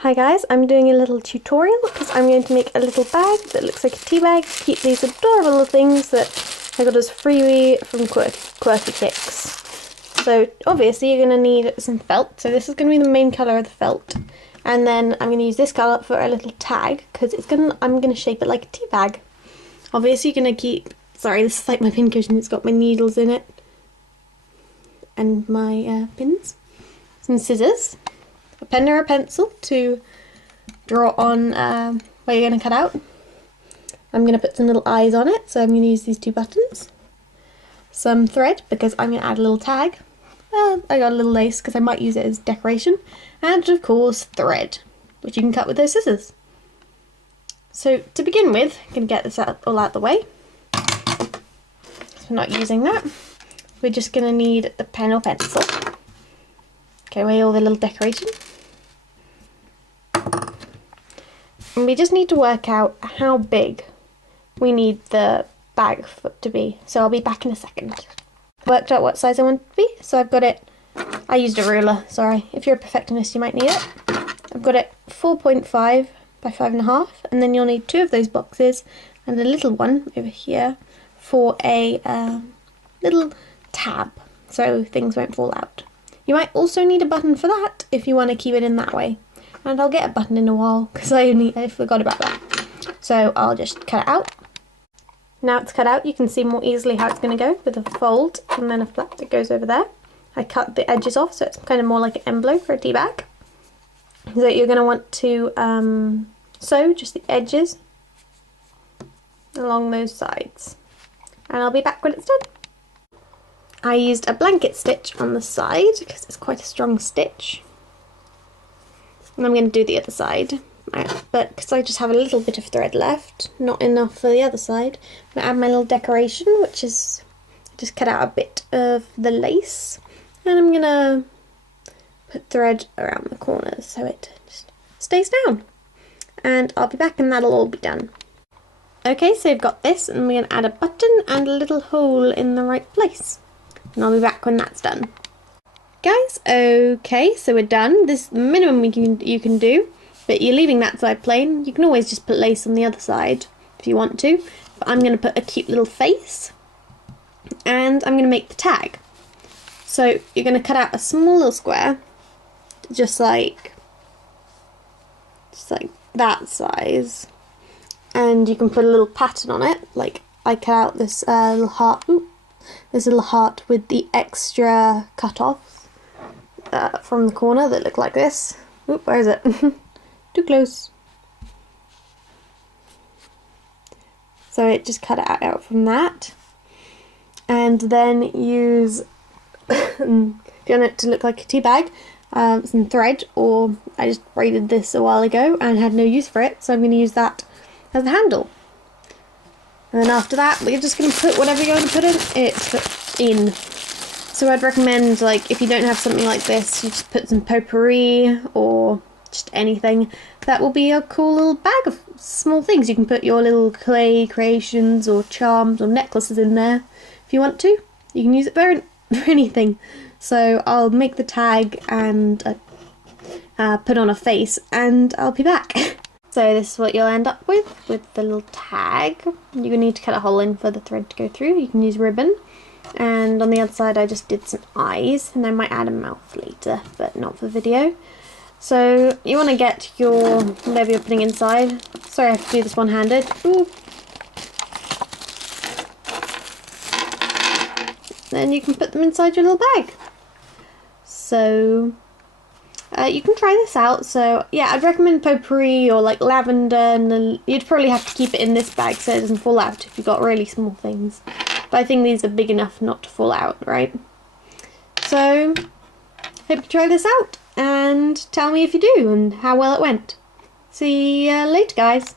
Hi guys, I'm doing a little tutorial because I'm going to make a little bag that looks like a tea bag to keep these adorable little things that I got as freebie from Quirky Kicks. So obviously you're going to need some felt, so this is going to be the main colour of the felt. And then I'm going to use this colour for a little tag because I'm going to shape it like a tea bag. Obviously you're going to keep, sorry this is like my pin cushion, it's got my needles in it. And my pins. Some scissors. A pen or a pencil to draw on where you're going to cut out. I'm going to put some little eyes on it, so I'm going to use these two buttons. Some thread, because I'm going to add a little tag. I got a little lace, because I might use it as decoration. And of course, thread, which you can cut with those scissors. So to begin with, I'm going to get this all out of the way. So we're not using that. We're just going to need the pen or pencil. Okay, away all the little decoration. And we just need to work out how big we need the bag to be. So I'll be back in a second. Worked out what size I want it to be, so I've got it, I used a ruler, sorry. If you're a perfectionist you might need it. I've got it 4.5 by 5.5, and then you'll need two of those boxes and a little one over here for a little tab, so things won't fall out. You might also need a button for that if you want to keep it in that way. And I'll get a button in a while because I forgot about that. So I'll just cut it out. Now it's cut out, you can see more easily how it's going to go with a fold and then a flap that goes over there. I cut the edges off so it's kind of more like an envelope for a tea bag. So you're going to want to sew just the edges along those sides. And I'll be back when it's done. I used a blanket stitch on the side because it's quite a strong stitch. And I'm going to do the other side, but because I just have a little bit of thread left, not enough for the other side, I'm going to add my little decoration, which is, just cut out a bit of the lace, and I'm going to put thread around the corners so it just stays down. And I'll be back and that'll all be done. Okay, so I've got this, and we're going to add a button and a little hole in the right place. And I'll be back when that's done. Guys, okay, so we're done. This is the minimum you can do, but you're leaving that side plain. You can always just put lace on the other side if you want to. But I'm going to put a cute little face, and I'm going to make the tag. So you're going to cut out a small little square, just like that size, and you can put a little pattern on it. Like I cut out this little heart. Ooh, this little heart with the extra cut-offs. From the corner that look like this. Oop, where is it? Too close. So it just cut it out from that. And then use, if you want it to look like a tea bag, some thread, or I just braided this a while ago and had no use for it, so I'm going to use that as the handle. And then after that, we're just going to put whatever you want to put in. So I'd recommend, like, if you don't have something like this, you just put some potpourri or just anything. That will be a cool little bag of small things. You can put your little clay creations or charms or necklaces in there if you want to. You can use it for anything. So I'll make the tag and put on a face, and I'll be back. So this is what you'll end up with the little tag. You're going to need to cut a hole in for the thread to go through. You can use ribbon. And on the other side I just did some eyes, and I might add a mouth later, but not for video. So you want to get your, whatever you're putting inside. Sorry I have to do this one-handed. Then you can put them inside your little bag. So you can try this out. So yeah, I'd recommend potpourri or like lavender, and then you'd probably have to keep it in this bag so it doesn't fall out if you've got really small things. But I think these are big enough not to fall out, right? So, hope you try this out and tell me if you do and how well it went. See you later, guys.